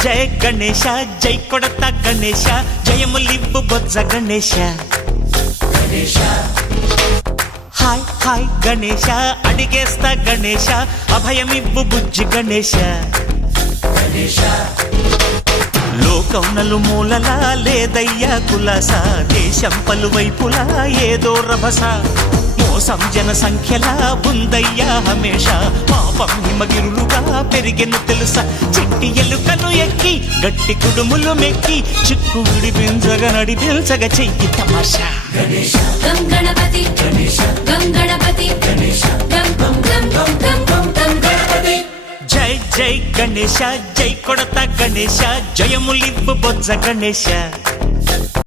జయ గణేశ జై కొడత గణేశ జయములివ్వు బొజ్జ Ganesha hi hi Ganesha అడిగేస్తా Ganesha అభయమివ్వు బుజ్జి గణేశ లోకం నలుమూలలా లేదయ్యా కులాస దేశం పలువైపులా ఏదో రభస మోసం జన సంఖ్యలా ఉందయ్యా హమేష పాపం హిమగిరులుగా పెరిగెను తెలుసా చిట్టి ఎలుకలు ఎక్కి గట్టి కుడుములు మెక్కి చిక్కు విడిపించగా నడిపించగా చెయ్యి తమాషా గం గణపతి గం గణపతి గం గం గం గం గం గం గం గణపతి జై జై గణేశ జై కొడత గణేశ జయములివ్వు బొజ్జ గణేశ